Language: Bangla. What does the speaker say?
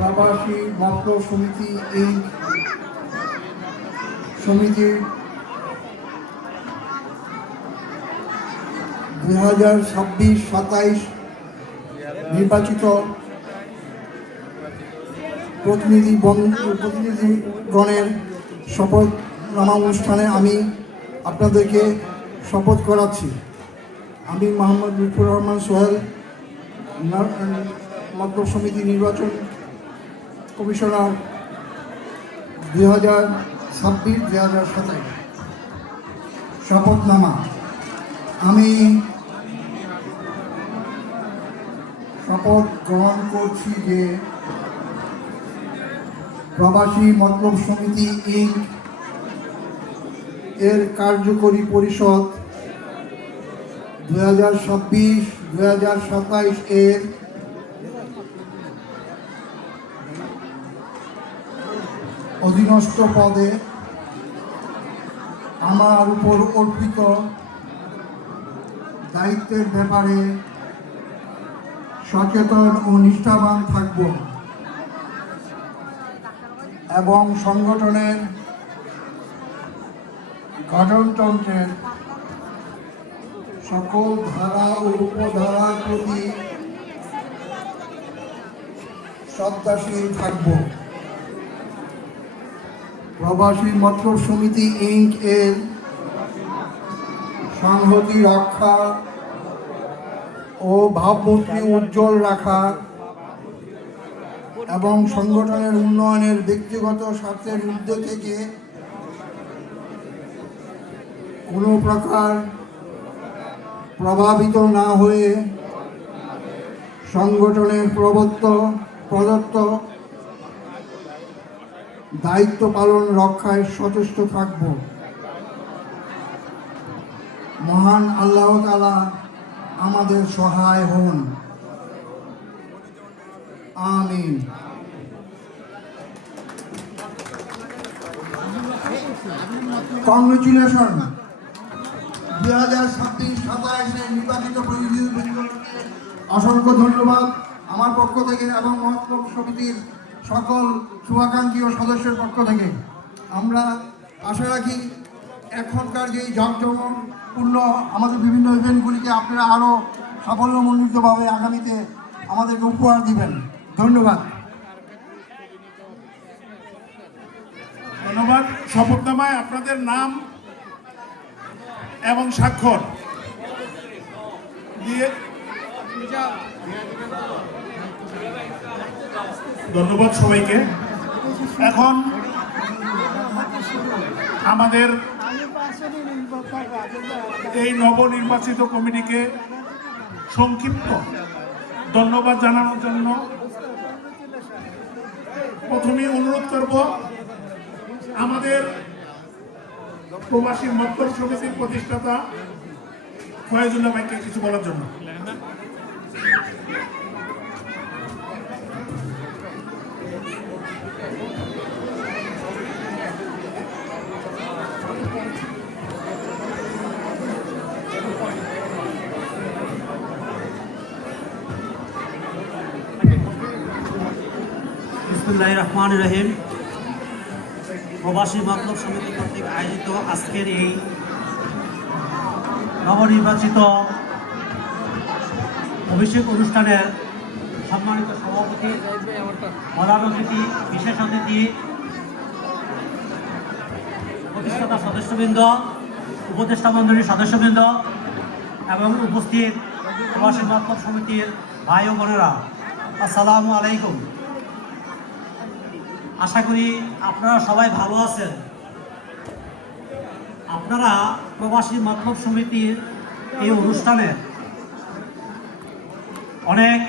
প্রবাসী মৎস্য সমিতি এই সমিতির 2026-27 নির্বাচিত প্রতিনিধিগণের শপথনামা অনুষ্ঠানে আমি আপনাদেরকে শপথ করাচ্ছি। আমি মোহাম্মদ লুৎফর রহমান সোহেল, মৎস্য সমিতি নির্বাচন কমিশনার 2026-2027 শপথনামা। আমি শপথ গ্রহণ করছি যে প্রবাসী মৎস্য সমিতি ইনক এর কার্যকরী পরিষদ 2026-2027 এর অধীনস্থ পদে আমার উপর অর্পিত দায়িত্বের ব্যাপারে সচেতন ও নিষ্ঠাবান থাকব এবং সংগঠনের গঠনতন্ত্রের সকল ধারা ও উপধারার প্রতি শ্রদ্ধাশীল থাকব। প্রবাসী মৎস্য সমিতি ইনক এর সংহতি রক্ষা ও ভাবমূর্তি উজ্জ্বল রাখা এবং সংগঠনের উন্নয়নের ব্যক্তিগত স্বার্থের ঊর্ধ্বে থেকে কোনো প্রকার প্রভাবিত না হয়ে সংগঠনের প্রদত্ত দায়িত্ব পালন রক্ষায় সচেষ্ট থাকব। মহান আল্লাহ তাআলা আমাদের সহায় হন, আমিন। কংগ্রেচুলেশন। 2026-27 নির্বাচিত প্রতিনিধিবৃন্দকে অসংখ্য ধন্যবাদ আমার পক্ষ থেকে এবং মৎস্য সমিতির সকল শুভাকাঙ্ক্ষী ও সদস্যের পক্ষ থেকে। আমরা আশা রাখি এখনকার যে জাঁকজমকপূর্ণ আমাদের বিভিন্ন ইভেন্টগুলিকে আপনারা আরও সাফল্যমণ্ডিতভাবে আগামীতে আমাদেরকে উপহার দিবেন। ধন্যবাদ। ধন্যবাদ। শপথনামায় আপনাদের নাম এবং স্বাক্ষর দিয়ে ধন্যবাদ সবাইকে। এখন আমাদের এই নবনির্বাচিত কমিটিকে সংক্ষিপ্ত ধন্যবাদ জানানোর জন্য প্রথমেই অনুরোধ করব আমাদের প্রবাসী মৎস্য সমিতির প্রতিষ্ঠাতা ফয়েজুল্লাহ ভাইকে কিছু বলার জন্য। বিসমিল্লাহির রহমানির রহিম। প্রবাসী মৎস্য সমিতি কর্তৃক আয়োজিত আজকের এই নবনির্বাচিত অভিষেক অনুষ্ঠানের সম্মানিত সভাপতি, প্রধান অতিথি, বিশেষ অতিথি, প্রতিষ্ঠাতা সদস্যবৃন্দ, উপদেষ্টা মণ্ডলীর সদস্যবৃন্দ এবং উপস্থিত প্রবাসী মৎস্য সমিতির ভাই ও বোনেরা, আসসালামু আলাইকুম। আশা করি আপনারা সবাই ভালো আছেন। আপনারা প্রবাসী মৎস্য সমিতির এই অনুষ্ঠানে অনেক